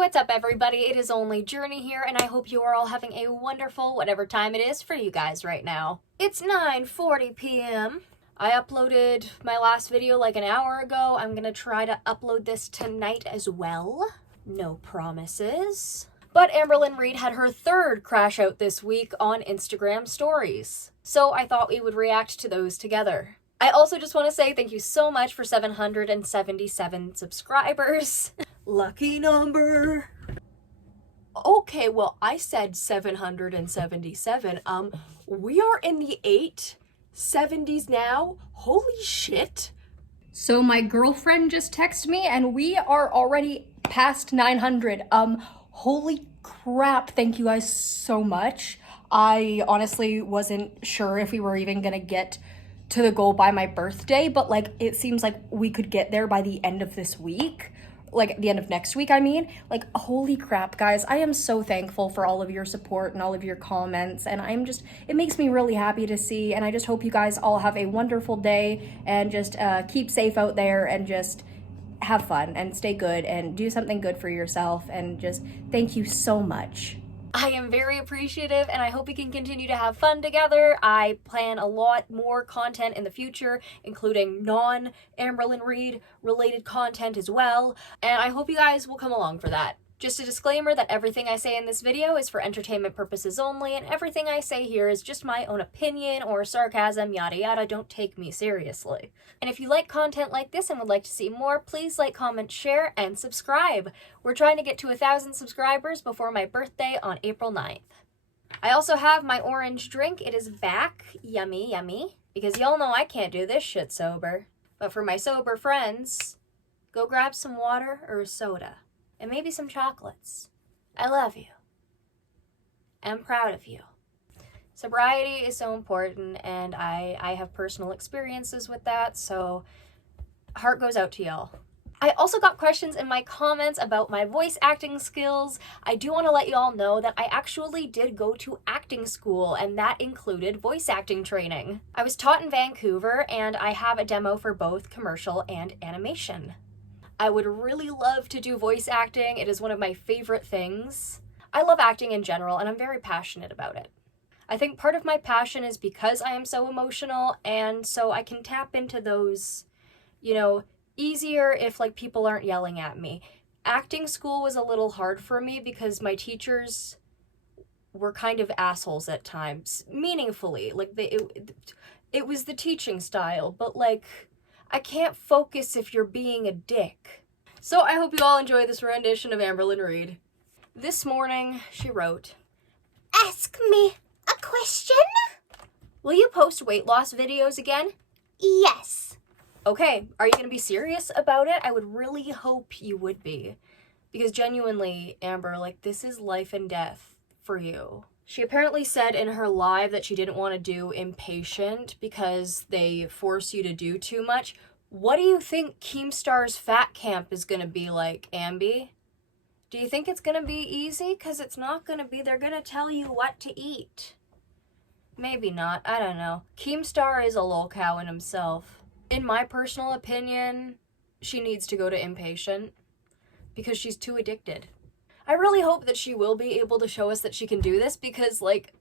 Hey, what's up everybody? It is only Journey here, and I hope you are all having a wonderful whatever time it is for you guys right now. It's 9:40 p.m. I uploaded my last video like an hour ago. I'm gonna try to upload this tonight as well. No promises. But Amberlynn Reid had her third crash out this week on Instagram stories, so I thought we would react to those together. I also just want to say thank you so much for 777 subscribers. Lucky number. Okay, well, I said 777. We are in the 870s now. Holy shit. So my girlfriend just texted me and we are already past 900. Holy crap. Thank you guys so much. I honestly wasn't sure if we were even gonna get to the goal by my birthday, but like it seems like we could get there by the end of this week. Like the end of next week, I mean. Like, holy crap, guys. I am so thankful for all of your support and all of your comments, and it makes me really happy to see, and I just hope you guys all have a wonderful day, and just keep safe out there, and just have fun, and stay good, and do something good for yourself, and just thank you so much. I am very appreciative, and I hope we can continue to have fun together. I plan a lot more content in the future, including non-Amberlynn Reid related content as well, and I hope you guys will come along for that. Just a disclaimer that everything I say in this video is for entertainment purposes only, and everything I say here is just my own opinion or sarcasm, yada yada. Don't take me seriously. And if you like content like this and would like to see more, please like, comment, share, and subscribe. We're trying to get to 1,000 subscribers before my birthday on April 9th. I also have my orange drink. It is back. Yummy, yummy. Because y'all know I can't do this shit sober. But for my sober friends, go grab some water or a soda. And maybe some chocolates. I love you. I'm proud of you. Sobriety is so important, and I have personal experiences with that, so heart goes out to y'all. I also got questions in my comments about my voice acting skills. I do want to let you all know that I actually did go to acting school, and that included voice acting training. I was taught in Vancouver, and I have a demo for both commercial and animation. I would really love to do voice acting. It is one of my favorite things. I love acting in general, and I'm very passionate about it. I think part of my passion is because I am so emotional, and so I can tap into those, you know, easier if like people aren't yelling at me. Acting school was a little hard for me because my teachers were kind of assholes at times, meaningfully. Like it was the teaching style, but like I can't focus if you're being a dick. So I hope you all enjoy this rendition of Amberlynn Reid. This morning, she wrote, "Ask me a question? Will you post weight loss videos again?" "Yes." "Okay, are you gonna be serious about it?" I would really hope you would be. Because genuinely, Amber, like, this is life and death for you. She apparently said in her live that she didn't want to do Impatient because they force you to do too much. What do you think Keemstar's fat camp is going to be like, Ambi? Do you think it's going to be easy? Because it's not going to be. They're going to tell you what to eat. Maybe not. I don't know. Keemstar is a lol cow in himself. In my personal opinion, she needs to go to Impatient because she's too addicted. I really hope that she will be able to show us that she can do this because, like,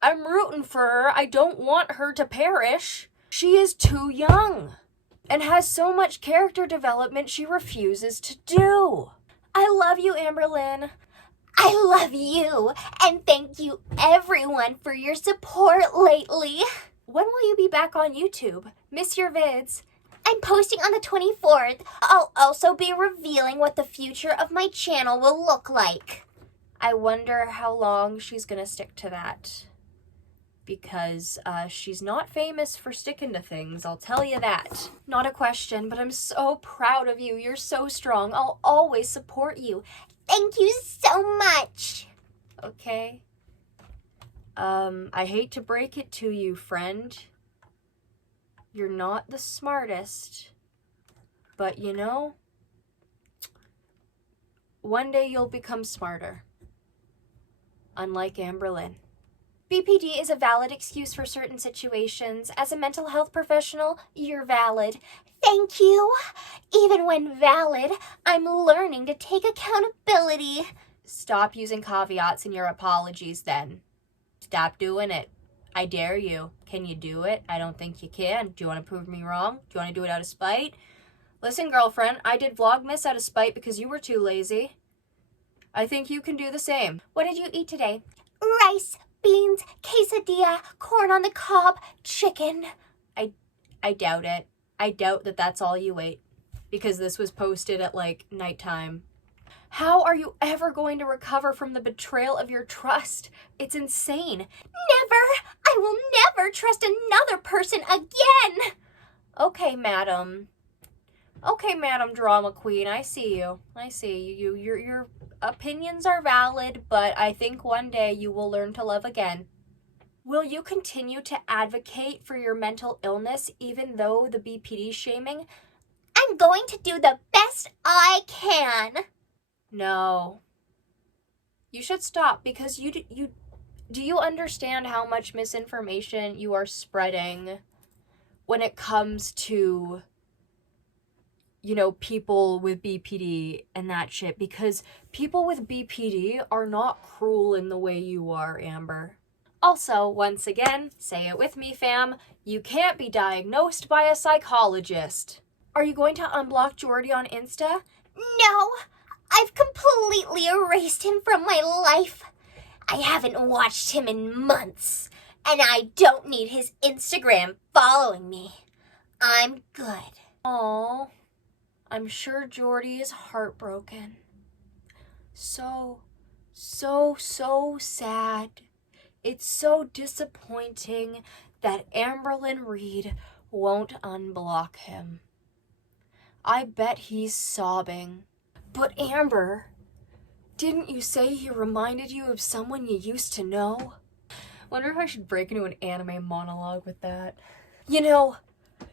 I'm rooting for her. I don't want her to perish. She is too young and has so much character development she refuses to do. I love you, Amberlynn. I love you, and thank you everyone for your support lately. When will you be back on YouTube? Miss your vids. I'm posting on the 24th. I'll also be revealing what the future of my channel will look like. I wonder how long she's gonna stick to that. Because she's not famous for sticking to things, I'll tell you that. Not a question, but I'm so proud of you. You're so strong. I'll always support you. Thank you so much. Okay. I hate to break it to you, friend. You're not the smartest, but you know, one day you'll become smarter, unlike Amberlynn. BPD is a valid excuse for certain situations. As a mental health professional, you're valid. Thank you. Even when valid, I'm learning to take accountability. Stop using caveats in your apologies then. Stop doing it. I dare you. Can you do it? I don't think you can. Do you want to prove me wrong? Do you want to do it out of spite? Listen, girlfriend, I did Vlogmas out of spite because you were too lazy. I think you can do the same. What did you eat today? Rice, beans, quesadilla, corn on the cob, chicken. I doubt it. I doubt that that's all you ate because this was posted at like nighttime. How are you ever going to recover from the betrayal of your trust? It's insane. Never! I will never trust another person again! Okay, madam. Okay, Madam Drama Queen, I see you. I see you. Your opinions are valid, but I think one day you will learn to love again. Will you continue to advocate for your mental illness even though the BPD shaming? I'm going to do the best I can. No. You should stop because do you understand how much misinformation you are spreading when it comes to, you know, people with BPD and that shit? Because people with BPD are not cruel in the way you are, Amber. Also, once again, say it with me, fam, you can't be diagnosed by a psychologist. Are you going to unblock Jordy on Insta? No, I've completely erased him from my life. I haven't watched him in months, and I don't need his Instagram following me. I'm good. Aww. I'm sure Jordy is heartbroken. So sad. It's so disappointing that Amberlynn Reed won't unblock him. I bet he's sobbing. But Amber, didn't you say he reminded you of someone you used to know? Wonder if I should break into an anime monologue with that. You know,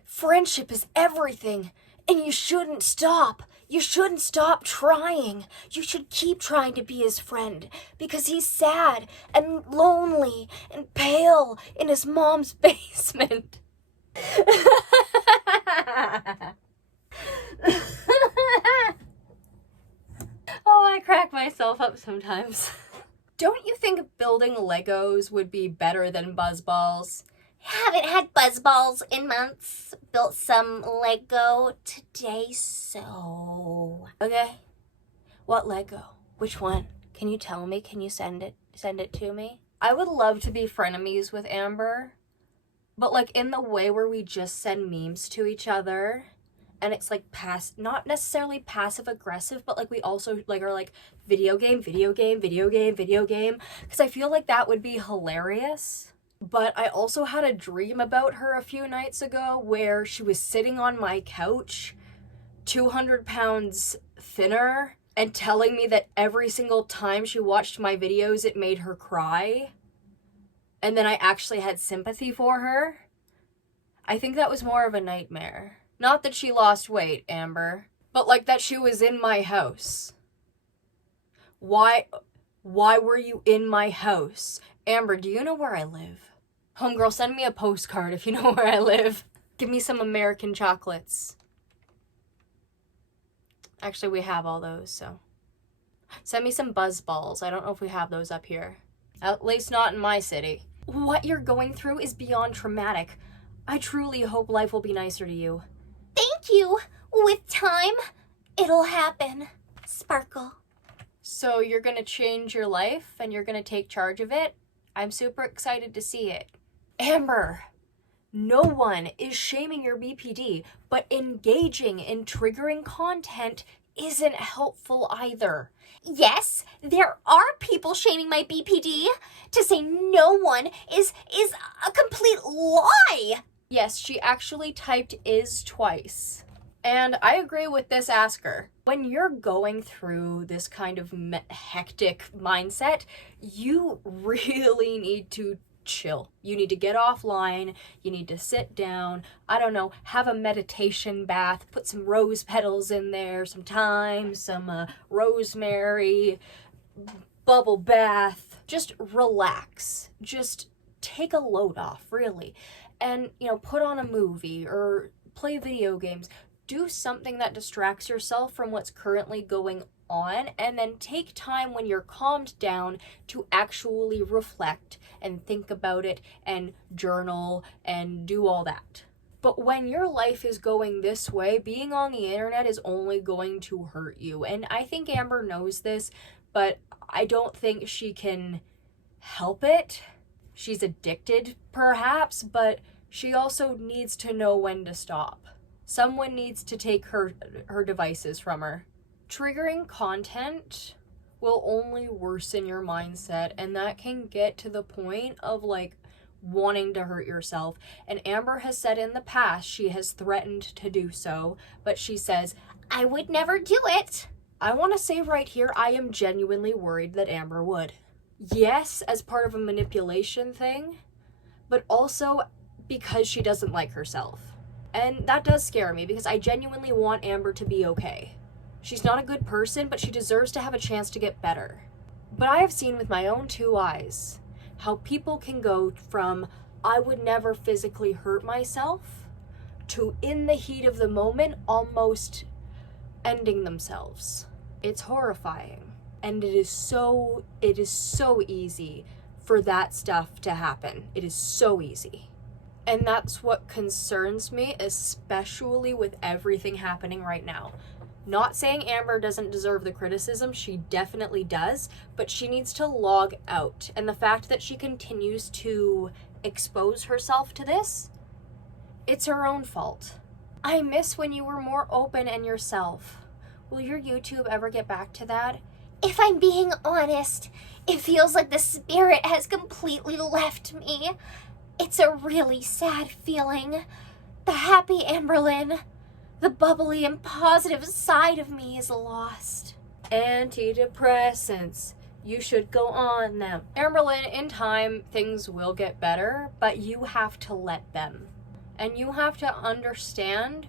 friendship is everything. And you shouldn't stop. You shouldn't stop trying. You should keep trying to be his friend because he's sad and lonely and pale in his mom's basement. Oh, I crack myself up sometimes. Don't you think building Legos would be better than Buzzballs? Haven't had Buzzballs in months. Built some Lego today, so... Okay. What Lego? Which one? Can you tell me? Can you send it to me? I would love to be frenemies with Amber, but like in the way where we just send memes to each other, and it's like not necessarily passive aggressive, but like we also like are like video game, because I feel like that would be hilarious. But I also had a dream about her a few nights ago where she was sitting on my couch, 200 pounds thinner, and telling me that every single time she watched my videos, it made her cry. And then I actually had sympathy for her. I think that was more of a nightmare. Not that she lost weight, Amber, but like that she was in my house. Why were you in my house? Amber, do you know where I live? Homegirl, send me a postcard if you know where I live. Give me some American chocolates. Actually, we have all those, so. Send me some Buzzballs. I don't know if we have those up here. At least not in my city. What you're going through is beyond traumatic. I truly hope life will be nicer to you. Thank you. With time, it'll happen. Sparkle. So you're gonna change your life and you're gonna take charge of it? I'm super excited to see it. Amber, no one is shaming your BPD, but engaging in triggering content isn't helpful either. Yes, there are people shaming my BPD. To say no one is a complete lie. Yes, she actually typed is twice. And I agree with this asker. When you're going through this kind of hectic mindset, you really need to chill. You need to get offline. You need to sit down. I don't know, have a meditation bath, put some rose petals in there, some thyme, some rosemary, bubble bath. Just relax. Just take a load off, really, and, you know, put on a movie or play video games. Do something that distracts yourself from what's currently going on, and then take time when you're calmed down to actually reflect and think about it and journal and do all that. But when your life is going this way, being on the internet is only going to hurt you. And I think Amber knows this, but I don't think she can help it. She's addicted, perhaps, but she also needs to know when to stop. Someone needs to take her devices from her. Triggering content will only worsen your mindset, and that can get to the point of like wanting to hurt yourself. And Amber has said in the past she has threatened to do so, but she says, I would never do it. I want to say right here, I am genuinely worried that Amber would. Yes, as part of a manipulation thing, but also because she doesn't like herself. And that does scare me, because I genuinely want Amber to be okay. She's not a good person, but she deserves to have a chance to get better. But I have seen with my own 2 eyes how people can go from, I would never physically hurt myself, to in the heat of the moment, almost ending themselves. It's horrifying. And it is so easy for that stuff to happen. It is so easy. And that's what concerns me, especially with everything happening right now. Not saying Amber doesn't deserve the criticism, she definitely does, but she needs to log out. And the fact that she continues to expose herself to this, it's her own fault. I miss when you were more open and yourself. Will your YouTube ever get back to that? If I'm being honest, it feels like the spirit has completely left me. It's a really sad feeling. The happy Amberlynn, the bubbly and positive side of me is lost. Antidepressants. You should go on them. Amberlynn, in time, things will get better, but you have to let them. And you have to understand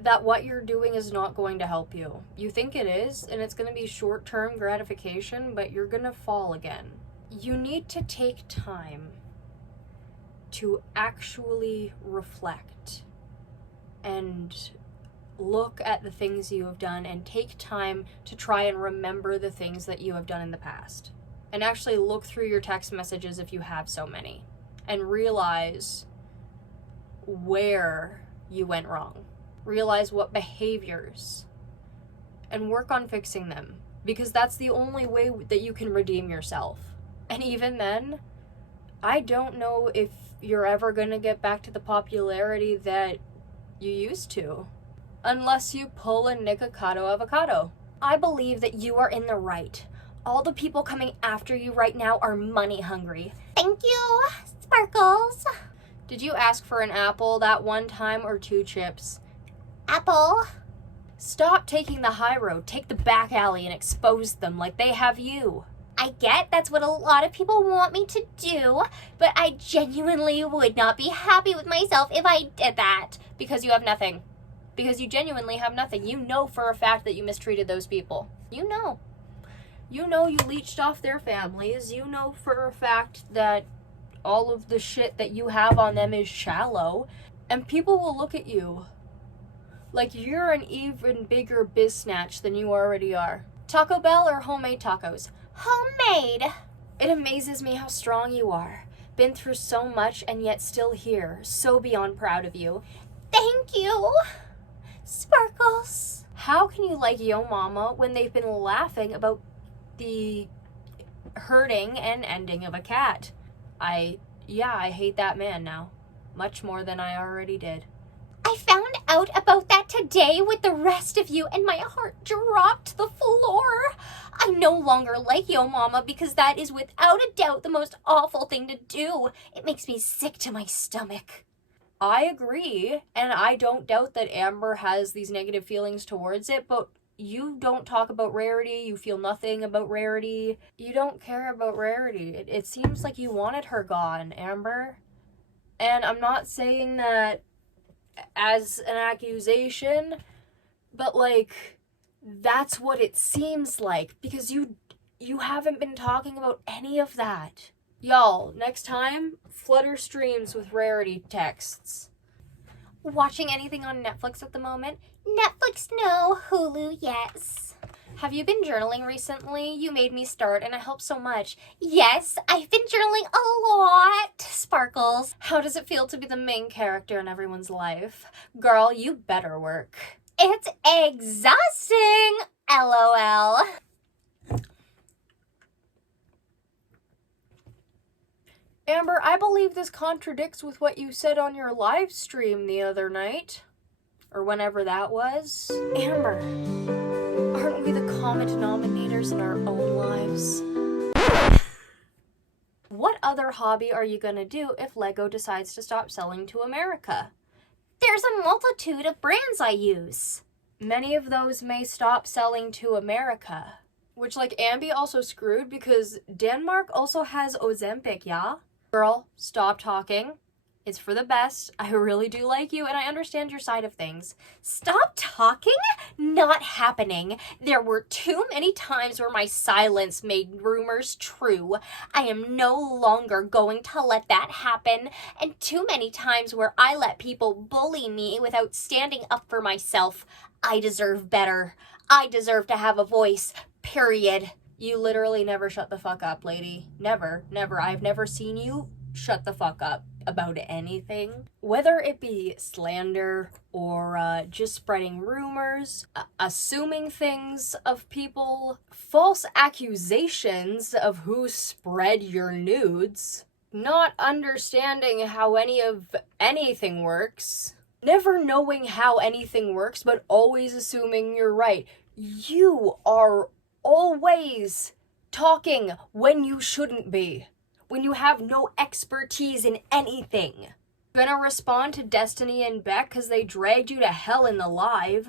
that what you're doing is not going to help you. You think it is, and it's going to be short-term gratification, but you're going to fall again. You need to take time to actually reflect and look at the things you have done, and take time to try and remember the things that you have done in the past. And actually look through your text messages if you have so many, and realize where you went wrong. Realize what behaviors, and work on fixing them, because that's the only way that you can redeem yourself. And even then, I don't know if you're ever going to get back to the popularity that you used to, unless you pull a Nikocado avocado. I believe that you are in the right. All the people coming after you right now are money hungry. Thank you, Sparkles. Did you ask for an apple that one time, or 2 chips? Apple. Stop taking the high road. Take the back alley and expose them like they have you. I get that's what a lot of people want me to do, but I genuinely would not be happy with myself if I did that. Because you have nothing. Because you genuinely have nothing. You know for a fact that you mistreated those people. You know. You know you leeched off their families. You know for a fact that all of the shit that you have on them is shallow. And people will look at you like you're an even bigger biznatch than you already are. Taco Bell or homemade tacos? Homemade. It amazes me how strong you are. Been through so much and yet still here. So beyond proud of you. Thank you, Sparkles. How can you like Yo Mama when they've been laughing about the hurting and ending of a cat? I hate that man now. Much more than I already did. I found out about that today with the rest of you, and my heart dropped to the floor. I no longer like Yo Mama because that is without a doubt the most awful thing to do. It makes me sick to my stomach. I agree, and I don't doubt that Amber has these negative feelings towards it, but you don't talk about Rarity, you feel nothing about Rarity, you don't care about Rarity. It seems like you wanted her gone, Amber. And I'm not saying that as an accusation, but like, that's what it seems like, because you haven't been talking about any of that. Y'all, next time, flutter streams with rarity texts. Watching anything on Netflix at the moment? Netflix, no. Hulu, yes. Have you been journaling recently? You made me start and it helped so much. Yes, I've been journaling a lot. Sparkles. How does it feel to be the main character in everyone's life? Girl, you better work. It's exhausting. LOL. Amber, I believe this contradicts with what you said on your live stream the other night. Or whenever that was. Amber, aren't we the common denominators in our own lives? What other hobby are you gonna do if Lego decides to stop selling to America? There's a multitude of brands I use. Many of those may stop selling to America. Which, like, Ambi also screwed because Denmark also has Ozempic, yeah? Girl, stop talking. It's for the best. I really do like you and I understand your side of things. Stop talking? Not happening. There were too many times where my silence made rumors true. I am no longer going to let that happen. And too many times where I let people bully me without standing up for myself. I deserve better. I deserve to have a voice. Period. You literally never shut the fuck up, lady. Never, never. I've never seen you shut the fuck up about anything. Whether it be slander or just spreading rumors, assuming things of people, false accusations of who spread your nudes, not understanding how any of anything works, never knowing how anything works, but always assuming you're right. You are always talking when you shouldn't be, when you have no expertise in anything. You're gonna respond to Destiny and Beck because they dragged you to hell in the live.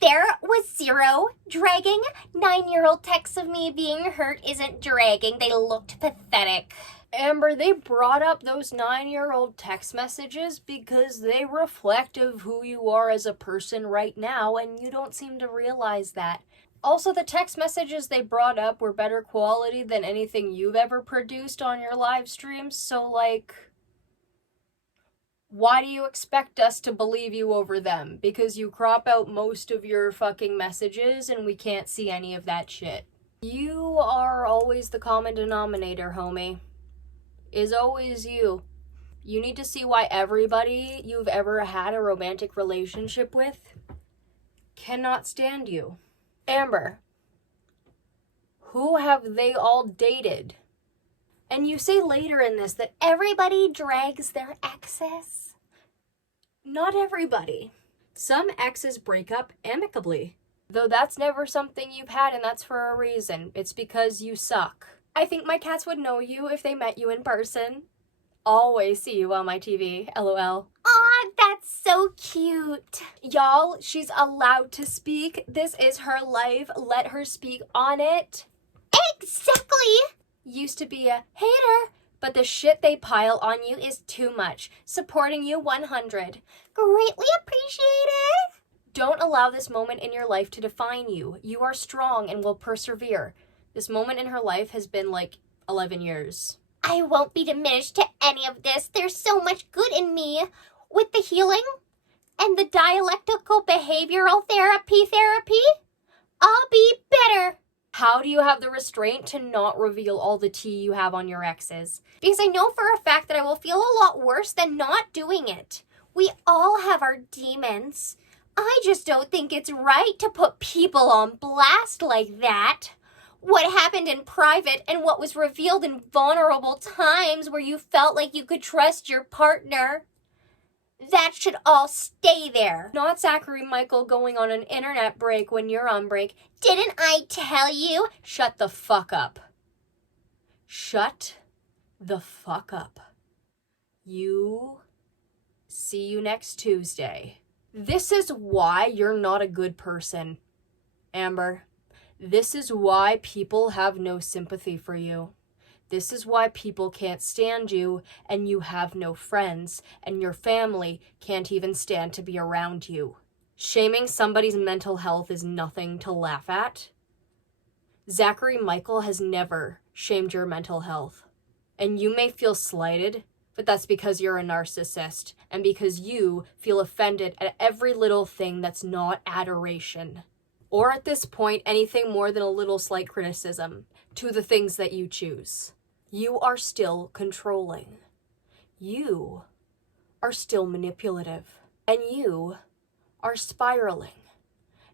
There was zero dragging. 9-year-old texts of me being hurt isn't dragging. They looked pathetic. Amber, they brought up those 9-year-old text messages because they reflect of who you are as a person right now, and you don't seem to realize that. Also, the text messages they brought up were better quality than anything you've ever produced on your live streams, so, like, why do you expect us to believe you over them? Because you crop out most of your fucking messages and we can't see any of that shit. You are always the common denominator, homie. Is always you. You need to see why everybody you've ever had a romantic relationship with cannot stand you. Amber, who have they all dated? And you say later in this that Everybody drags their exes. not everybody. Some exes break up amicably. Though that's never something you've had, and that's for a reason. It's because you suck. I think my cats would know you if they met you in person. Always see you on my TV, LOL. Aw, that's so cute. Y'all, she's allowed to speak. This is her life. Let her speak on it. Exactly. Used to be a hater, but the shit they pile on you is too much. Supporting you 100. Greatly appreciated. Don't allow this moment in your life to define you. You are strong and will persevere. This moment in her life has been like 11 years. I won't be diminished to any of this. There's so much good in me. With the healing and the dialectical behavioral therapy, I'll be better. How do you have the restraint to not reveal all the tea you have on your exes? Because I know for a fact that I will feel a lot worse than not doing it. We all have our demons. I just don't think it's right to put people on blast like that. What happened in private and what was revealed in vulnerable times where you felt like you could trust your partner, that should all stay there. Not Zachary Michael going on an internet break when you're on break. Didn't I tell you? Shut the fuck up. Shut the fuck up. See you next Tuesday. This is why you're not a good person, Amber. This is why people have no sympathy for you. This is why people can't stand you and you have no friends and your family can't even stand to be around you. Shaming somebody's mental health is nothing to laugh at. Zachary Michael has never shamed your mental health. And you may feel slighted, but that's because you're a narcissist and because you feel offended at every little thing that's not adoration. Or at this point, anything more than a little slight criticism to the things that you choose. You are still controlling. You are still manipulative. And you are spiraling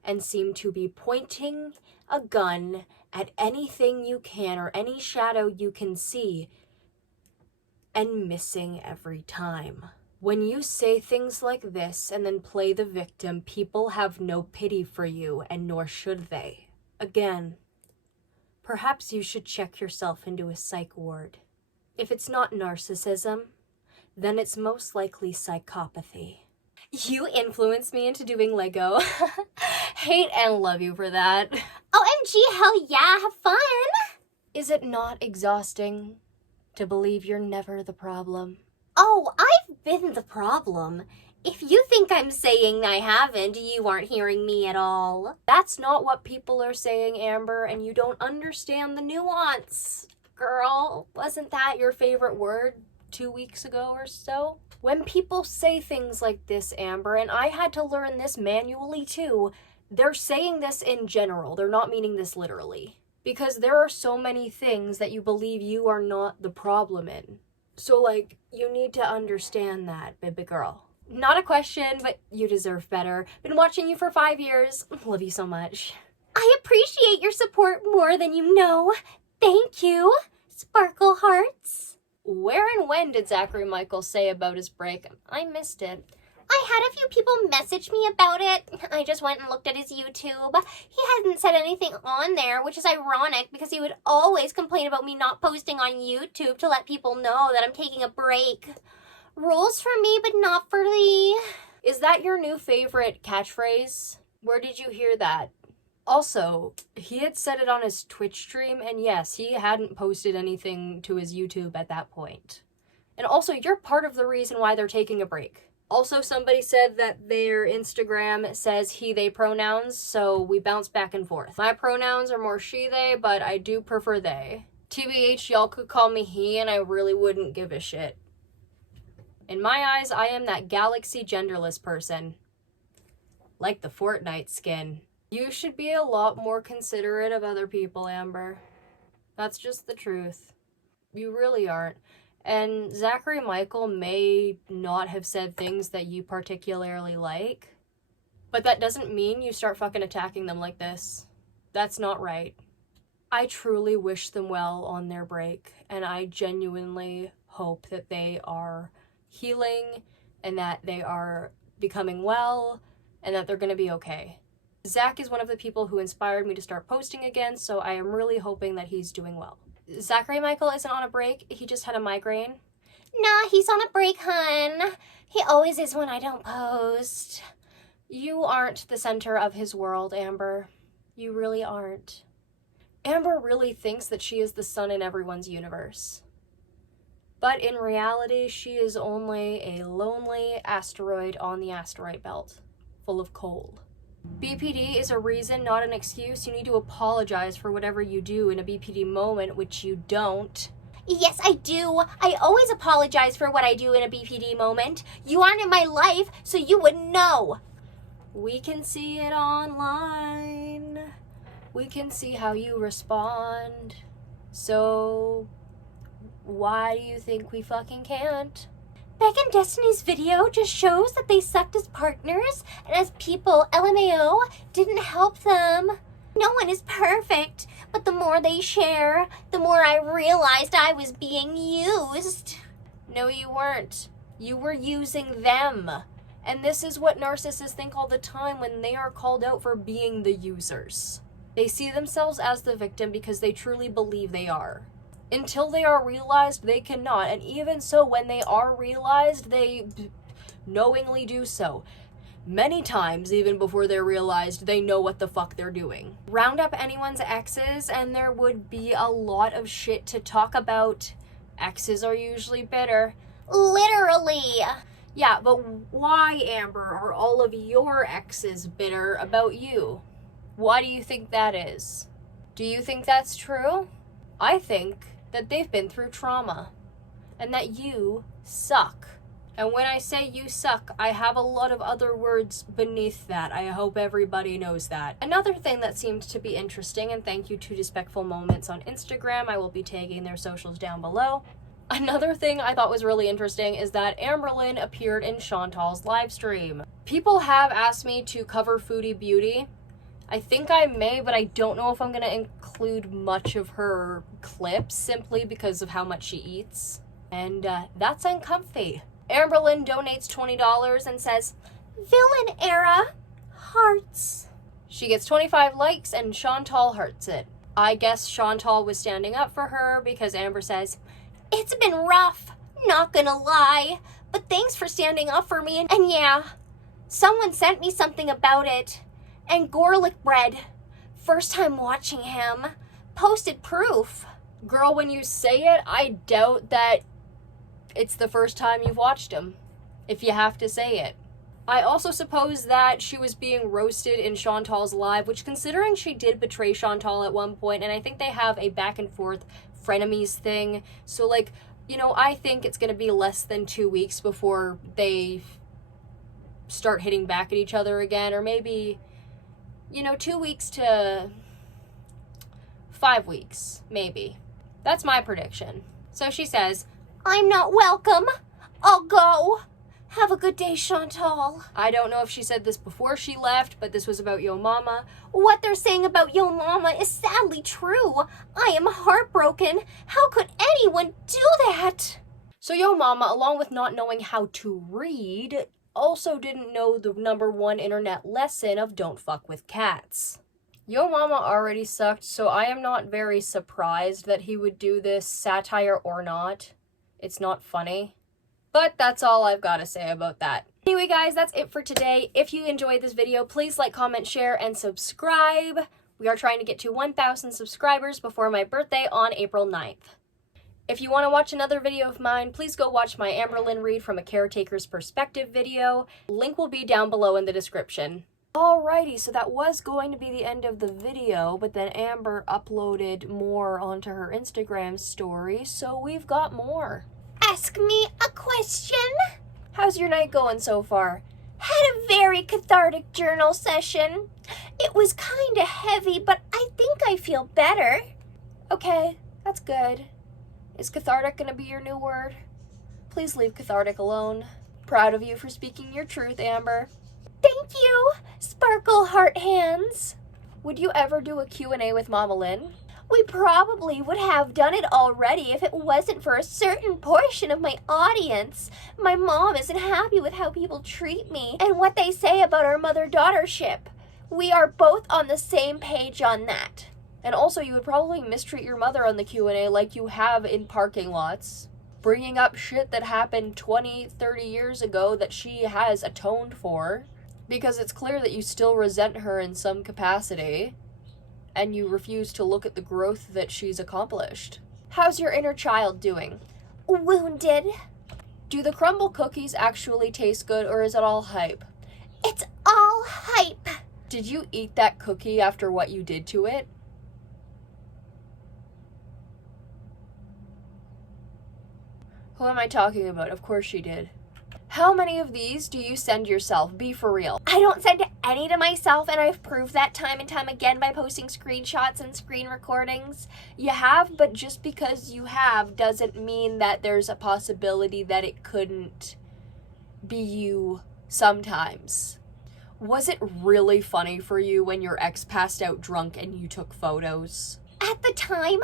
and seem to be pointing a gun at anything you can or any shadow you can see and missing every time. When you say things like this and then play the victim, people have no pity for you, and nor should they. Again, perhaps you should check yourself into a psych ward. If it's not narcissism, then it's most likely psychopathy. You influenced me into doing Lego. Hate and love you for that. OMG, hell yeah, have fun! Is it not exhausting to believe you're never the problem? Oh, I've been the problem. If you think I'm saying I haven't, you aren't hearing me at all. That's not what people are saying, Amber, and you don't understand the nuance. Girl, wasn't that your favorite word 2 weeks ago or so? When people say things like this, Amber, and I had to learn this manually too, they're saying this in general. They're not meaning this literally. Because there are so many things that you believe you are not the problem in. So, like, you need to understand that, baby girl. Not a question, but you deserve better. Been watching you for 5 years. Love you so much. I appreciate your support more than you know. Thank you, Sparkle Hearts. Where and when did Zachary Michael say about his break? I missed it. I had a few people message me about it. I just went and looked at his YouTube. He hasn't said anything on there, which is ironic because he would always complain about me not posting on YouTube to let people know that I'm taking a break. Rules for me, but not for thee. Is that your new favorite catchphrase? Where did you hear that? Also, he had said it on his Twitch stream, and yes, he hadn't posted anything to his YouTube at that point. And also, you're part of the reason why they're taking a break. Also, somebody said that their Instagram says he, they pronouns, so we bounce back and forth. My pronouns are more she, they, but I do prefer they. TBH, y'all could call me he, and I really wouldn't give a shit. In my eyes, I am that galaxy genderless person. Like the Fortnite skin. You should be a lot more considerate of other people, Amber. That's just the truth. You really aren't. And Zachary Michael may not have said things that you particularly like, but that doesn't mean you start fucking attacking them like this. That's not right. I truly wish them well on their break, and I genuinely hope that they are healing and that they are becoming well and that they're gonna be okay. Zach is one of the people who inspired me to start posting again, so I am really hoping that he's doing well. Zachary Michael isn't on a break, he just had a migraine. Nah, he's on a break, hun. He always is when I don't post. You aren't the center of his world, Amber. You really aren't. Amber really thinks that she is the sun in everyone's universe. But in reality, she is only a lonely asteroid on the asteroid belt, full of coal. BPD is a reason, not an excuse. You need to apologize for whatever you do in a BPD moment, which you don't. Yes, I do. I always apologize for what I do in a BPD moment. You aren't in my life, so you wouldn't know. We can see it online. We can see how you respond. So, why do you think we fucking can't? Beck and Destiny's video just shows that they sucked as partners, and as people, LMAO didn't help them. No one is perfect, but the more they share, the more I realized I was being used. No, you weren't. You were using them. And this is what narcissists think all the time when they are called out for being the users. They see themselves as the victim because they truly believe they are. Until they are realized, they cannot. And even so, when they are realized, they knowingly do so. Many times, even before they're realized, they know what the fuck they're doing. Round up anyone's exes, and there would be a lot of shit to talk about. Exes are usually bitter. Literally. Yeah, but why, Amber, are all of your exes bitter about you? Why do you think that is? Do you think that's true? I think that they've been through trauma. and that you suck. And when I say you suck, I have a lot of other words beneath that. I hope everybody knows that. Another thing that seemed to be interesting, and thank you to Despectful Moments on Instagram, I will be tagging their socials down below. Another thing I thought was really interesting is that Amberlynn appeared in Chantal's live stream. People have asked me to cover Foodie Beauty. I think I may, but I don't know if I'm gonna include much of her clips simply because of how much she eats. And that's uncomfy. Amberlynn donates $20 and says, "Villain era, hearts." She gets 25 likes and Chantal hearts it. I guess Chantal was standing up for her because Amber says, "It's been rough, not gonna lie, but thanks for standing up for me. And yeah, someone sent me something about it. And Garlic Bread, first time watching him, posted proof." Girl, when you say it, I doubt that it's the first time you've watched him, if you have to say it. I also suppose that she was being roasted in Chantal's live, which, considering she did betray Chantal at one point, and I think they have a back and forth frenemies thing, so like, you know, I think it's gonna be less than 2 weeks before they start hitting back at each other again, or maybe, you know, 2 weeks to 5 weeks, maybe. That's my prediction. So she says, "I'm not welcome. I'll go. Have a good day, Chantal." I don't know if she said this before she left, but this was about Yo Mama. "What they're saying about Yo Mama is sadly true. I am heartbroken. How could anyone do that?" So Yo Mama, along with not knowing how to read, also didn't know the #1 internet lesson of don't fuck with cats. Yo Mama already sucked, so I am not very surprised that he would do this, satire or not. It's not funny. But that's all I've got to say about that. Anyway, guys, that's it for today. If you enjoyed this video, please like, comment, share, and subscribe. We are trying to get to 1,000 subscribers before my birthday on April 9th. If you want to watch another video of mine, please go watch my Amberlynn read from a caretaker's perspective video. Link will be down below in the description. Alrighty, so that was going to be the end of the video, but then Amber uploaded more onto her Instagram story, so we've got more. "Ask me a question." How's your night going so far? "Had a very cathartic journal session. It was kinda heavy, but I think I feel better." Okay, that's good. Is cathartic gonna be your new word? Please leave cathartic alone. Proud of you for speaking your truth, Amber. "Thank you, Sparkle Heart Hands." Would you ever do a Q&A with Mama Lynn? We probably would have done it already if it wasn't for a certain portion of my audience. My mom isn't happy with how people treat me and what they say about our mother-daughtership. We are both on the same page on that. And also, you would probably mistreat your mother on the Q&A like you have in parking lots, bringing up shit that happened 20, 30 years ago that she has atoned for, because it's clear that you still resent her in some capacity, and you refuse to look at the growth that she's accomplished. How's your inner child doing? Wounded. Do the crumble cookies actually taste good, or is it all hype? It's all hype. Did you eat that cookie after what you did to it? Who am I talking about? Of course she did. How many of these do you send yourself? Be for real. I don't send any to myself, and I've proved that time and time again by posting screenshots and screen recordings. You have, but just because you have doesn't mean that there's a possibility that it couldn't be you sometimes. Was it really funny for you when your ex passed out drunk and you took photos? At the time,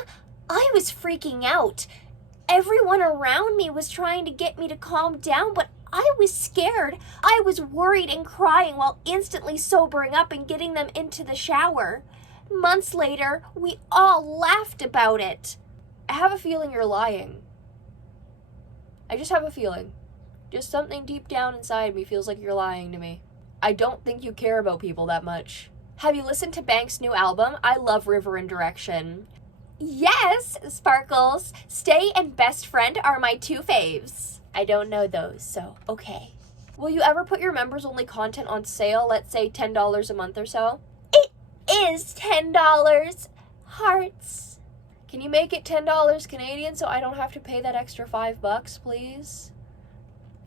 I was freaking out. Everyone around me was trying to get me to calm down, but I was scared. I was worried and crying while instantly sobering up and getting them into the shower. Months later, we all laughed about it. I have a feeling you're lying. I just have a feeling. Just something deep down inside me feels like you're lying to me. I don't think you care about people that much. Have you listened to Banks' new album? I love River and Direction. Yes, Sparkles. Stay and Best Friend are my two faves. I don't know those, so okay. Will you ever put your members-only content on sale, let's say $10 a month or so? It is $10. Hearts. Can you make it $10 Canadian so I don't have to pay that extra $5, please?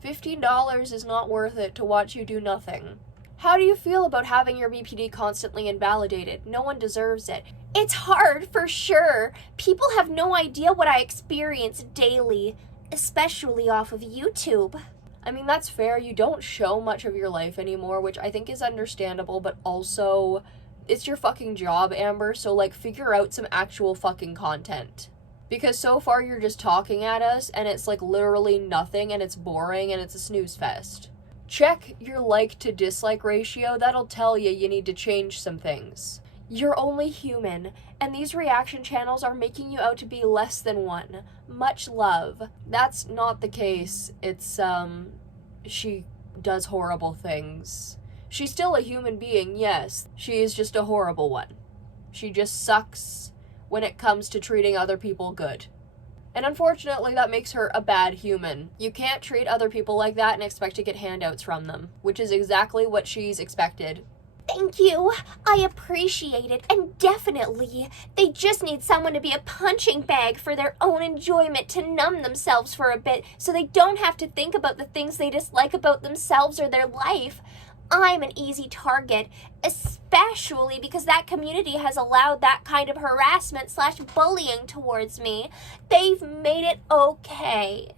$15 is not worth it to watch you do nothing. How do you feel about having your BPD constantly invalidated? No one deserves it. It's hard, for sure. People have no idea what I experience daily, especially off of YouTube. I mean, that's fair. You don't show much of your life anymore, which I think is understandable, but also, it's your fucking job, Amber, so, like, figure out some actual fucking content. Because so far you're just talking at us, and it's, like, literally nothing, and it's boring, and it's a snooze fest. Check your like to dislike ratio. That'll tell you you need to change some things. You're only human, and these reaction channels are making you out to be less than one. Much love. That's not the case. It's, she does horrible things. She's still a human being, yes. She is just a horrible one. She just sucks when it comes to treating other people good. And unfortunately, that makes her a bad human. You can't treat other people like that and expect to get handouts from them, which is exactly what she's expected. Thank you. I appreciate it, and definitely, they just need someone to be a punching bag for their own enjoyment, to numb themselves for a bit so they don't have to think about the things they dislike about themselves or their life. I'm an easy target, especially because that community has allowed that kind of harassment/bullying towards me. They've made it okay.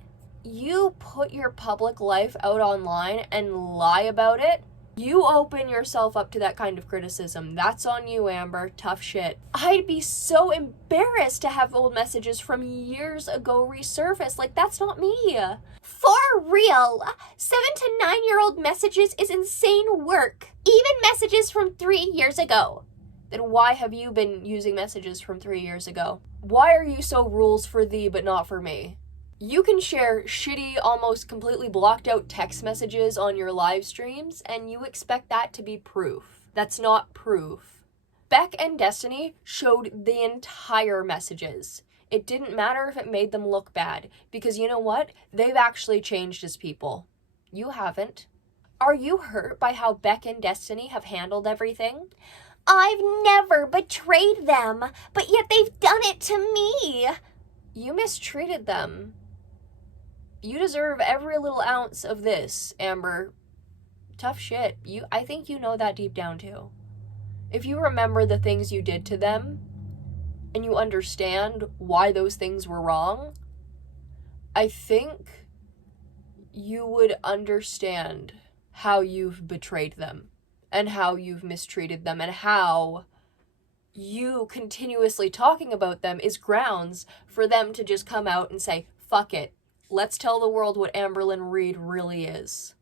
You put your public life out online and lie about it? You open yourself up to that kind of criticism. That's on you, Amber. Tough shit. I'd be so embarrassed to have old messages from years ago resurface. Like, that's not me. For real, 7 to 9-year-old messages is insane work. Even messages from 3 years ago. Then why have you been using messages from 3 years ago? Why are you so rules for thee but not for me? You can share shitty, almost completely blocked out text messages on your live streams, and you expect that to be proof. That's not proof. Beck and Destiny showed the entire messages. It didn't matter if it made them look bad, because you know what? They've actually changed as people. You haven't. Are you hurt by how Beck and Destiny have handled everything? I've never betrayed them, but yet they've done it to me. You mistreated them. You deserve every little ounce of this, Amber. Tough shit. I think you know that deep down too. If you remember the things you did to them, and you understand why those things were wrong, I think you would understand how you've betrayed them, and how you've mistreated them, and how you continuously talking about them is grounds for them to just come out and say, fuck it. Let's tell the world what Amberlynn Reed really is.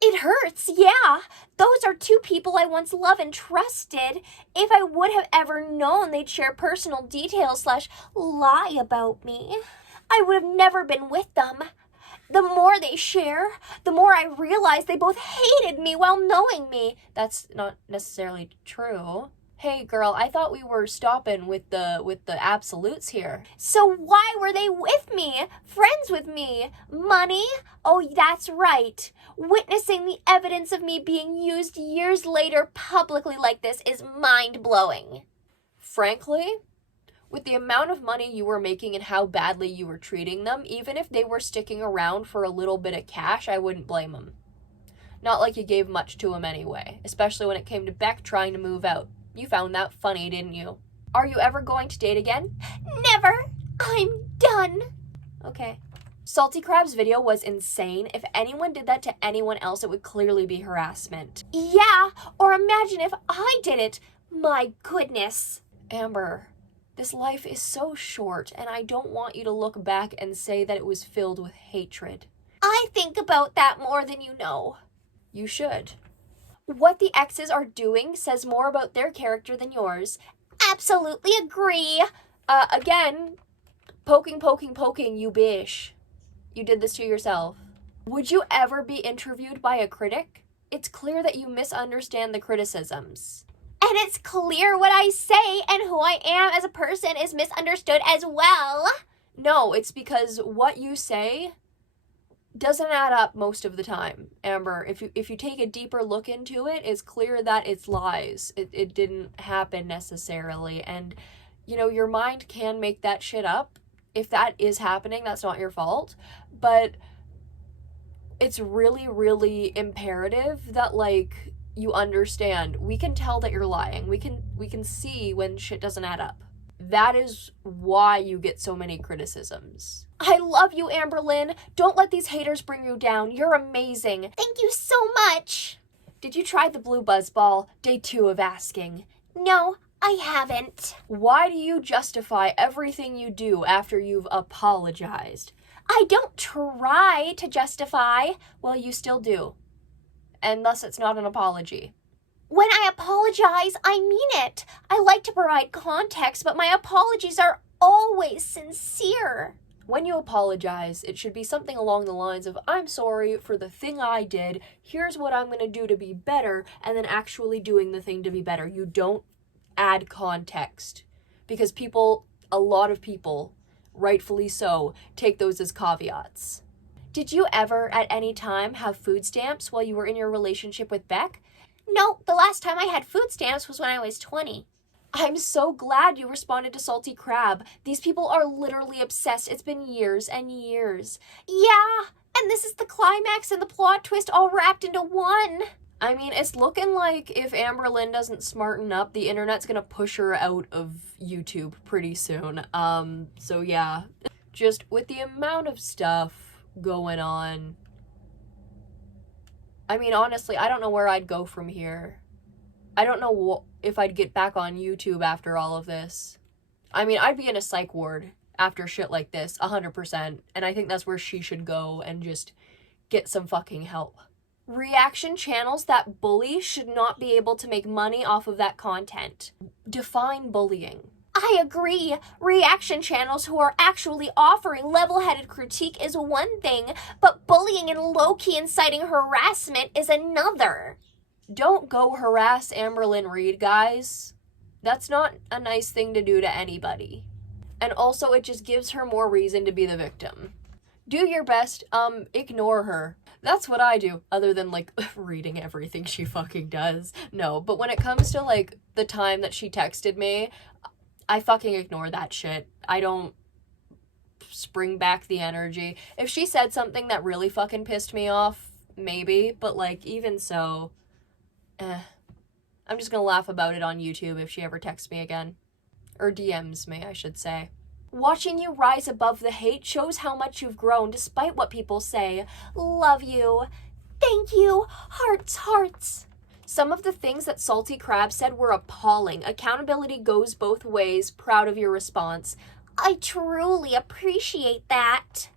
It hurts, yeah. Those are two people I once loved and trusted. If I would have ever known they'd share personal details/lie about me, I would have never been with them. The more they share, the more I realize they both hated me while knowing me. That's not necessarily true. Hey girl, I thought we were stopping with the absolutes here. So why were they with me? Friends with me? Money? Oh, that's right. Witnessing the evidence of me being used years later publicly like this is mind-blowing. Frankly, with the amount of money you were making and how badly you were treating them, even if they were sticking around for a little bit of cash, I wouldn't blame them. Not like you gave much to them anyway, especially when it came to Beck trying to move out. You found that funny, didn't you? Are you ever going to date again? Never. I'm done. Okay. Salty Crab's video was insane. If anyone did that to anyone else, it would clearly be harassment. Yeah, or imagine if I did it. My goodness. Amber, this life is so short, and I don't want you to look back and say that it was filled with hatred. I think about that more than you know. You should. What the exes are doing says more about their character than yours. Absolutely agree. Again, poking, you bish. You did this to yourself. Would you ever be interviewed by a critic? It's clear that you misunderstand the criticisms. And it's clear what I say and who I am as a person is misunderstood as well. No, it's because what you say doesn't add up most of the time, Amber. If you take a deeper look into it, it's clear that it's lies. It didn't happen necessarily, and you know, your mind can make that shit up. If that is happening, that's not your fault. But it's really, really imperative that, like, you understand. We can tell that you're lying. We can see when shit doesn't add up. That is why you get so many criticisms. I love you, Amberlynn. Don't let these haters bring you down. You're amazing. Thank you so much. Did you try the blue buzz ball? Day 2 of asking. No, I haven't. Why do you justify everything you do after you've apologized? I don't try to justify. Well, you still do. And thus it's not an apology. When I apologize, I mean it. I like to provide context, but my apologies are always sincere. When you apologize, it should be something along the lines of, I'm sorry for the thing I did, here's what I'm going to do to be better, and then actually doing the thing to be better. You don't add context. Because people, a lot of people, rightfully so, take those as caveats. Did you ever, at any time, have food stamps while you were in your relationship with Beck? No, the last time I had food stamps was when I was 20. I'm so glad you responded to Salty Crab. These people are literally obsessed. It's been years and years. Yeah, and this is the climax and the plot twist all wrapped into one. I mean, it's looking like if Amberlynn doesn't smarten up, the internet's gonna push her out of YouTube pretty soon. So yeah. Just with the amount of stuff going on, I mean, honestly, I don't know where I'd go from here. I don't know if I'd get back on YouTube after all of this. I mean, I'd be in a psych ward after shit like this, 100%. And I think that's where she should go and just get some fucking help. Reaction channels that bully should not be able to make money off of that content. Define bullying. I agree. Reaction channels who are actually offering level-headed critique is one thing, but bullying and low-key inciting harassment is another. Don't go harass Amberlynn Reed, guys. That's not a nice thing to do to anybody. And also, it just gives her more reason to be the victim. Do your best, ignore her. That's what I do, other than, like, reading everything she fucking does. No, but when it comes to, like, the time that she texted me, I fucking ignore that shit. I don't spring back the energy. If she said something that really fucking pissed me off, maybe, but, like, even so, I'm just gonna laugh about it on YouTube if she ever texts me again. Or DMs me, I should say. Watching you rise above the hate shows how much you've grown despite what people say. Love you. Thank you. Hearts, hearts. Some of the things that Salty Crab said were appalling. Accountability goes both ways. Proud of your response. I truly appreciate that.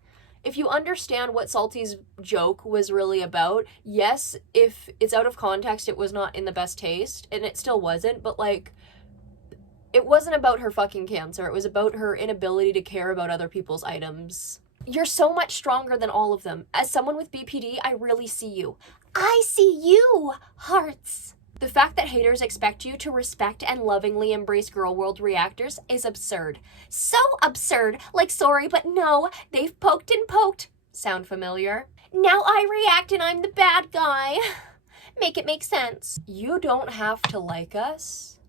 If you understand what Salty's joke was really about, yes, if it's out of context, it was not in the best taste, and it still wasn't, but, like, it wasn't about her fucking cancer. It was about her inability to care about other people's items. You're so much stronger than all of them. As someone with BPD, I really see you. I see you, hearts. The fact that haters expect you to respect and lovingly embrace girl world reactors is absurd. So absurd. Like, sorry, but no, they've poked and poked. Sound familiar? Now I react and I'm the bad guy. Make it make sense. You don't have to like us,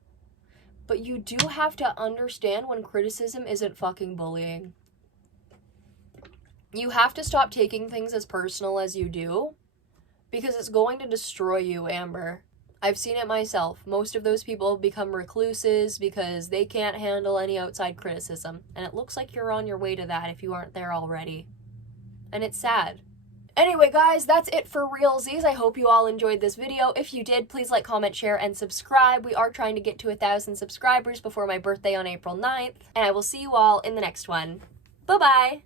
but you do have to understand when criticism isn't fucking bullying. You have to stop taking things as personal as you do, because it's going to destroy you, Amber. I've seen it myself. Most of those people become recluses because they can't handle any outside criticism, and it looks like you're on your way to that if you aren't there already. And it's sad. Anyway, guys, that's it for Realsies. I hope you all enjoyed this video. If you did, please like, comment, share, and subscribe. We are trying to get to 1,000 subscribers before my birthday on April 9th, and I will see you all in the next one. Bye-bye!